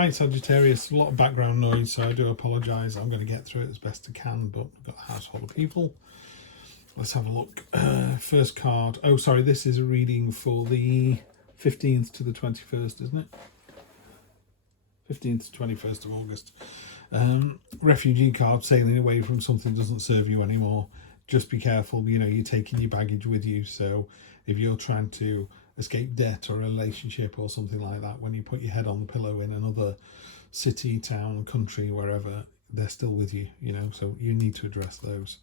Hi Sagittarius, a lot of background noise, so I do apologise. I'm going to get through it as best I can, but we've got a house full of people. Let's have a look. First card. Oh, sorry, this is a reading for the 15th to the 21st, isn't it? 15th to 21st of August. Refugee card, sailing away from something doesn't serve you anymore. Just be careful, you know, you're taking your baggage with you. So if you're trying to escape debt or a relationship or something like that, when you put your head on the pillow in another city, town, country, wherever, they're still with you, you know, so you need to address those.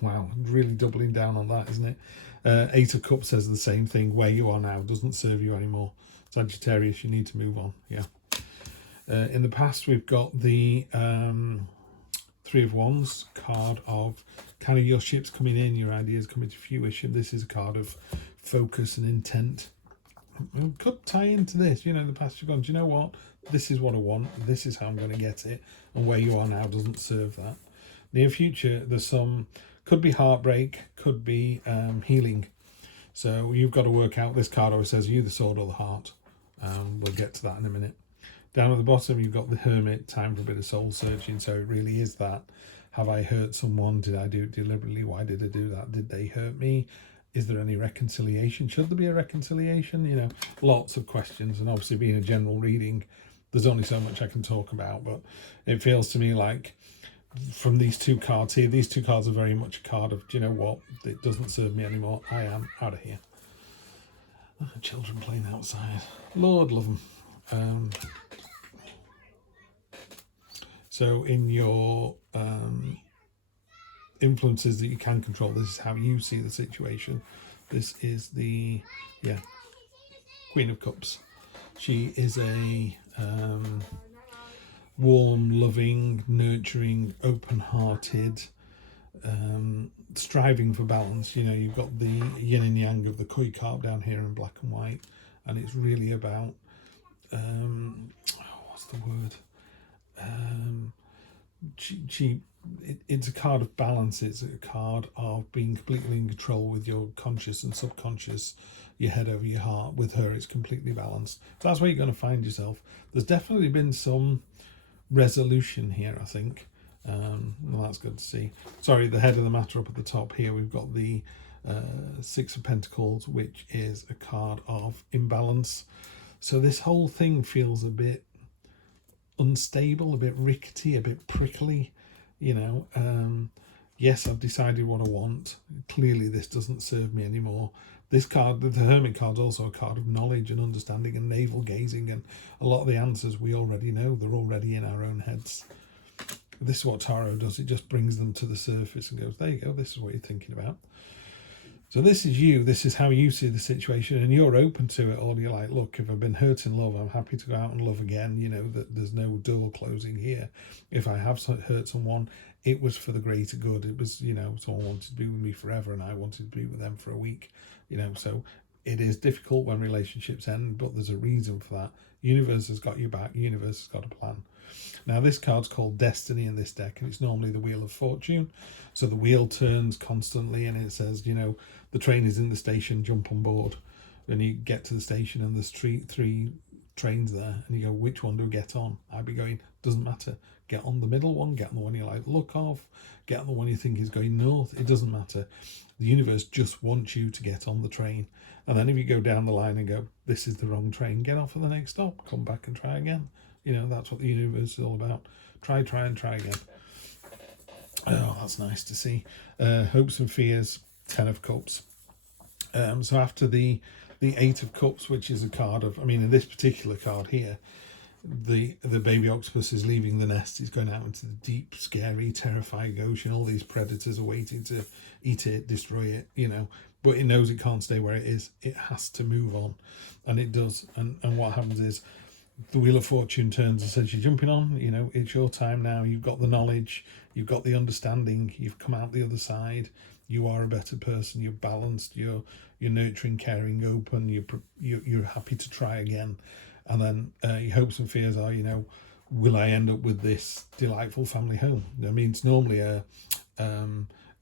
Wow, really doubling down on that, isn't it? Eight of Cups says the same thing. Where you are now doesn't serve you anymore. Sagittarius, you need to move on. Yeah. In the past, we've got the Three of Wands card of kind of your ships coming in, your ideas coming to fruition. This is a card of focus and intent. It could tie into this, you know, in the past you've gone, do you know what? This is what I want. This is how I'm going to get it. And where you are now doesn't serve that. Near future, there's some, could be heartbreak, could be healing. So you've got to work out, this card always says, you the sword or the heart. We'll get to that in a minute. Down at the bottom, you've got the Hermit, time for a bit of soul searching. So it really is that. Have I hurt someone? Did I do it deliberately? Why did I do that? Did they hurt me? Is there any reconciliation? Should there be a reconciliation? You know, lots of questions. And obviously being a general reading, there's only so much I can talk about. But it feels to me like from these two cards here, these two cards are very much a card of, do you know what? It doesn't serve me anymore. I am out of here. Oh, children playing outside. Lord love them. So in your influences that you can control, this is how you see the situation. This is the Queen of Cups. She is a warm, loving, nurturing, open-hearted, striving for balance. You know, you've got the yin and yang of the koi carp down here in black and white, and it's really about what's the word? It's a card of balance. It's a card of being completely in control with your conscious and subconscious, your head over your heart. With her, it's completely balanced. So that's where you're going to find yourself. There's definitely been some resolution here, I think. Well, that's good to see. Sorry, the head of the matter up at the top here, we've got the Six of Pentacles, which is a card of imbalance. So this whole thing feels a bit unstable, a bit rickety, a bit prickly, you know. Yes, I've decided what I want. Clearly this doesn't serve me anymore. This card, the Hermit card, is also a card of knowledge and understanding and navel gazing, and a lot of the answers we already know. They're already in our own heads. This is what Tarot does. It just brings them to the surface and goes, there you go, this is what you're thinking about. So this is you, this is how you see the situation, and you're open to it all. You're like, look, if I've been hurt in love, I'm happy to go out and love again. You know, that there's no door closing here. If I have hurt someone, it was for the greater good. It was, you know, someone wanted to be with me forever and I wanted to be with them for a week. You know, so it is difficult when relationships end, but there's a reason for that. Universe has got your back. Universe has got a plan. Now this card's called Destiny in this deck, and it's normally the Wheel of Fortune. So the wheel turns constantly, and it says, you know, the train is in the station, jump on board. When you get to the station and there's three trains there, and you go, which one do I get on? I'd be going, doesn't matter. Get on the middle one, get on the one you like look of, get on the one you think is going north. It doesn't matter. The universe just wants you to get on the train. And then if you go down the line and go, this is the wrong train, get off at the next stop, come back and try again. You know, that's what the universe is all about. Try and try again. Oh, that's nice to see. Hopes and fears, 10 of Cups. So after the Eight of Cups, which is a card of, I mean, in this particular card here, the baby octopus is leaving the nest. He's going out into the deep, scary, terrifying ocean. All these predators are waiting to eat it, destroy it, you know. But it knows it can't stay where it is. It has to move on. And it does. And what happens is, the Wheel of Fortune turns and says, you're jumping on, you know, it's your time now. You've got the knowledge, you've got the understanding, you've come out the other side, you are a better person, you're balanced, you're nurturing, caring, open, you're happy to try again. And then your hopes and fears are, you know, will I end up with this delightful family home? I mean, it's normally a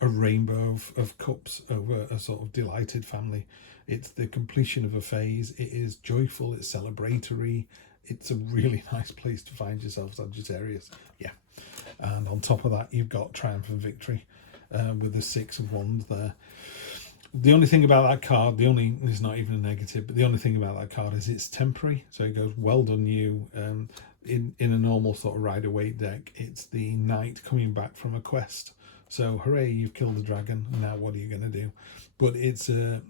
rainbow of cups over a sort of delighted family. It's the completion of a phase. It is joyful, it's celebratory. it's a really nice place to find yourself, Sagittarius. Yeah. And on top of that, you've got triumph and victory with the 6 of Wands there. The only thing about that card, it's not even a negative, but the only thing about that card is it's temporary. So it goes, well done you. In a normal sort of Rider-Waite deck, it's the knight coming back from a quest. So hooray, you've killed the dragon. Now what are you going to do? But it's a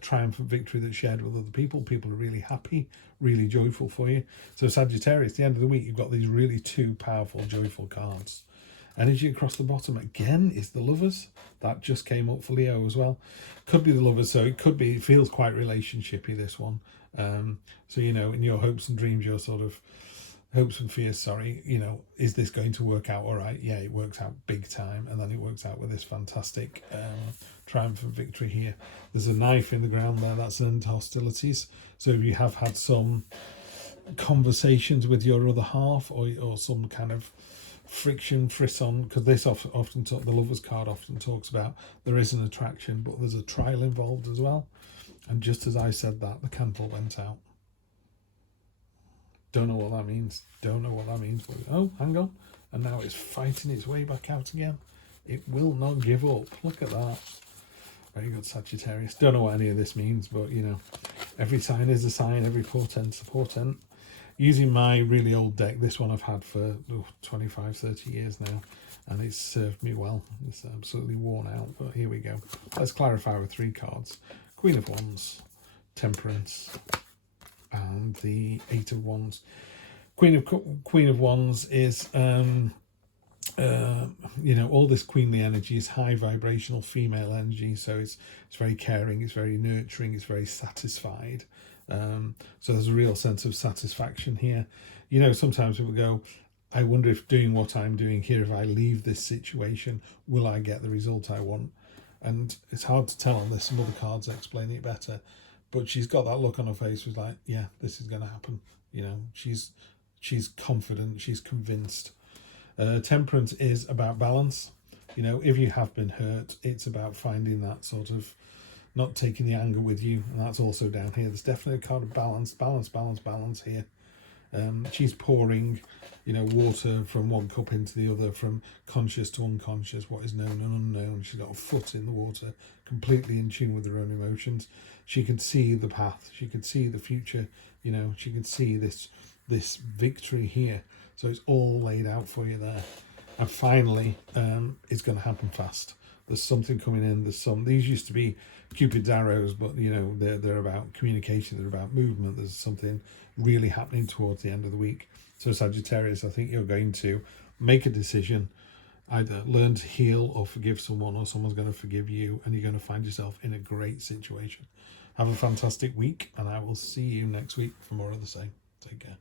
triumphant victory that's shared with other people. People are really happy, really joyful for you. So Sagittarius, at the end of the week, you've got these really 2 powerful, joyful cards. Energy across the bottom again is the Lovers. That just came up for Leo as well. Could be the Lovers, so it feels quite relationshipy, this one. So, you know, in your hopes and dreams, your sort of hopes and fears, sorry, you know, is this going to work out all right? Yeah, it works out big time, and then it works out with this fantastic triumphant victory here. There's a knife in the ground there, that's end hostilities. So if you have had some conversations with your other half, or some kind of friction, frisson, because this often the Lovers card often talks about there is an attraction, but there's a trial involved as well. And just as I said that, the candle went out. Don't know what that means. Don't know what that means. Oh, hang on. And now it's fighting its way back out again. It will not give up. Look at that. Very good, Sagittarius. Don't know what any of this means, but, you know, every sign is a sign, every portent's a portent. Using my really old deck, this one I've had for 25, 30 years now, and it's served me well. It's absolutely worn out, but here we go. Let's clarify with 3 cards. Queen of Wands, Temperance, and the 8 of Wands. Queen of Wands is, you know, all this queenly energy is high vibrational female energy, so it's very caring, it's very nurturing, it's very satisfied. So there's a real sense of satisfaction here. You know, sometimes people go, I wonder if doing what I'm doing here, if I leave this situation, will I get the result I want? And it's hard to tell on this. Some other cards explain it better. But she's got that look on her face, was like, yeah, this is going to happen. You know, she's confident, she's convinced. Temperance is about balance. You know, if you have been hurt, it's about finding that sort of, not taking the anger with you, and that's also down here. There's definitely a card of balance here. She's pouring, you know, water from one cup into the other, from conscious to unconscious, what is known and unknown. She's got a foot in the water, completely in tune with her own emotions. She can see the path, she can see the future, you know, she can see this victory here. So it's all laid out for you there. And finally, it's going to happen fast. There's something coming in. These used to be Cupid's arrows, but, you know, they're about communication, they're about movement. There's something really happening towards the end of the week. So Sagittarius, I think you're going to make a decision, either learn to heal or forgive someone, or someone's going to forgive you, and you're going to find yourself in a great situation. Have a fantastic week, and I will see you next week for more of the same. Take care.